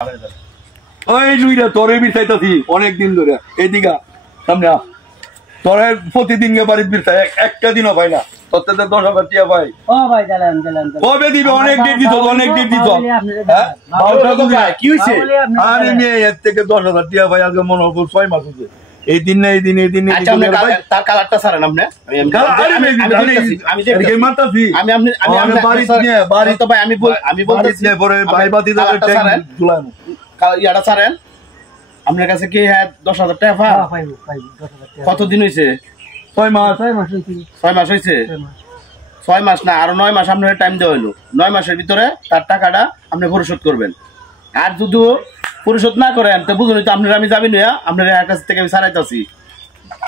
ওই লুইরা তোরে বিচাইতাছি অনেকদিন ধরে এইদিকা সামনে তোরে প্রতিদিন বাড়ির বিচাই একটা দিনও পাই না তোর থেকে 10,000 টাকা পাই। কবে দিবে? অনেক ডেট দিত কি হয়েছে? আরে মেয়ে এর থেকে 10,000 টাকা পাই আজকে মনে হয় 6 মাস হচ্ছে। এই দিন না এই দিন এই দিন তার কালারটা ছাড়েন আপনি। ইয়াটা ছাড়েন আপনার কাছে কি 10,000 টাকা কতদিন হয়েছে? 6 মাস। 6 মাস হয়েছে? 6 মাস না আরো 9 মাস আপনার টাইম দেওয়া হইলো। 9 মাসের ভিতরে তার টাকাটা আপনি পরিশোধ করবেন। আর যদি পরিশোধ না করেন তো বুঝুন তো আপনার আমি যাবি না আপনার কাছ থেকে আমি ছাড়াইতেছি।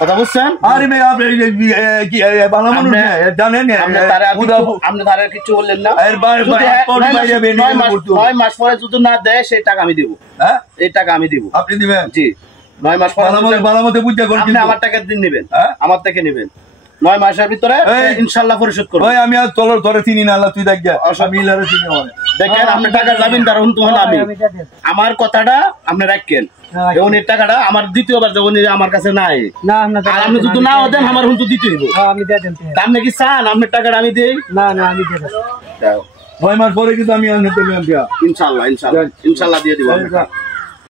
কথা বুঝছেন? আরে মেয়ে আপনি কি ভালো মানুষ জানেন আপনি তার কিছু বললেন না। 9 মাস পরে যদি না দেয় সেই টাকা আমি দিব। হ্যাঁ এই টাকা আমি দিব। আপনি দিবেন? জি 9 মাস পরে ভালো মতো বুঝতে করুন। আপনি আমার টাকা দিন নেবেন। আমার থেকে নেবেন 9 মাসের ভিতরে ইনশাআল্লাহ পরিশোধ করব। ভাই আমি আর তোরে চিনি না আল্লাহ তুই দেখ যা আমি ইলারে চিনি না। দেখেন আপনি টাকা যাবেন কারণ তখন আমি আমার কথাটা আপনি রাখেন। যখন এই টাকাটা আমার দ্বিতীয়বার যখন আমার কাছে নাই না আর আপনি যদি নাও দেন আমার হুন তো দিতে হইব। আমি দিয়ে দেন। আপনি কি চান আপনার টাকাটা আমি দেই? না আমি দিয়ে দেব। 6 মাস পরে কিন্তু আমি আনতে পেলাম ইনশাআল্লাহ দিয়ে দিব।